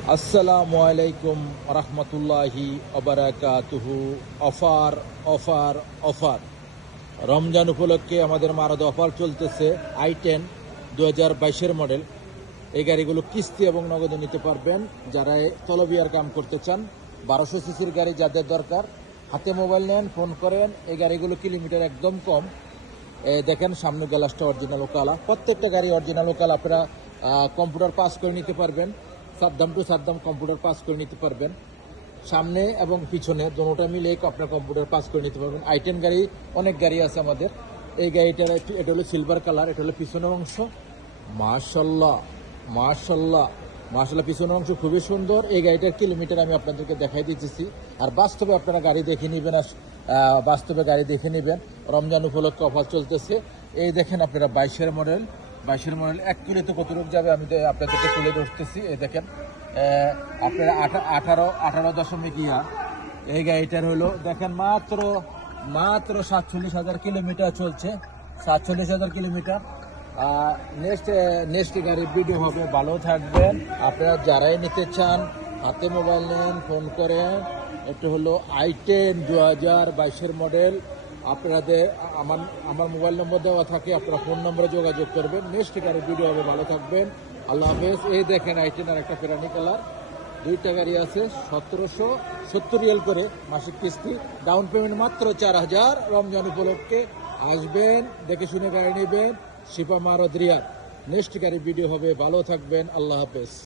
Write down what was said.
আসসালামু আলাইকুম রহমতুল্লাহি অবরাকাতুহু। অফার অফার অফার রমজান উপলক্ষে আমাদের মারাদ অফার চলতেছে। i10 2022 model. এই গাড়িগুলো কিস্তি এবং নগদে নিতে পারবেন। যারা তলবিয়ার কাম করতে চান, 1200 সিসির গাড়ি যাদের দরকার, হাতে মোবাইল নেন, ফোন করেন। এই গাড়িগুলো কিলোমিটার একদম কম। দেখেন সামনে গ্লাসটা অরিজিনাল কালা, প্রত্যেকটা গাড়ি অরিজিনাল কালা। আপনারা কম্পিউটার পাস করে নিতে পারবেন, Saddam two Saddam computer pass করে নিতে পারবেন। সামনে এবং পিছনে দুটোটা মিলে আপনার কম্পিউটার পাস করে নিতে পারবেন। i10 গাড়ি অনেক গাড়ি আছে আমাদের। এই গাড়িটার এটা হলো সিলভার কালার, এটা হলো পিছনের অংশ। মাশাল্লাহ মাশাল্লাহ মাশাল্লাহ, পিছনের অংশ খুবই সুন্দর। এই গাড়িটার কিলোমিটার আমি আপনাদেরকে দেখাই দিতেছি, আর বাস্তবে আপনারা গাড়ি দেখে নেবেন। বাস্তবে গাড়ি দেখে নেবেন। রমজান উপলক্ষে অফার চলতেছে। এই দেখেন আপনারা 22 মডেল। 1 কিলোতে কত রূপ যাবে আমি আপনাদেরকে তুলে ধরতেছি। এই দেখেন আপনারা 18.ইয়া এই গাড়িটার হলো দেখেন মাত্র 47,000 কিলোমিটার চলছে। 47,000 কিলোমিটার। নেক্সট গাড়ির ভিডিও হবে। ভালো থাকবেন। আপনারা যারাই নিতে চান, হাতে মোবাইল নেন, ফোন করেন। এটা হলো i10 2022 মডেল। আপনাদের আমার মোবাইল নম্বর দেওয়া থাকে, আপনারা ফোন নম্বরে যোগাযোগ করবেন। নেক্সট গাড়ির ভিডিও হবে। ভালো থাকবেন, আল্লাহ হাফেজ। এই দেখেন i10 আর একটা ফেরানি কালার, দুইটা গাড়ি আছে। 1770 রিয়াল করে মাসিক কিস্তি, ডাউন পেমেন্ট মাত্র 4000। রমজান উপলক্ষে আসবেন, দেখে শুনে গাড়ি নেবেন। শিপা মারদ রিয়াদ। নেক্সট গাড়ির ভিডিও হবে। ভালো থাকবেন, আল্লাহ হাফেজ।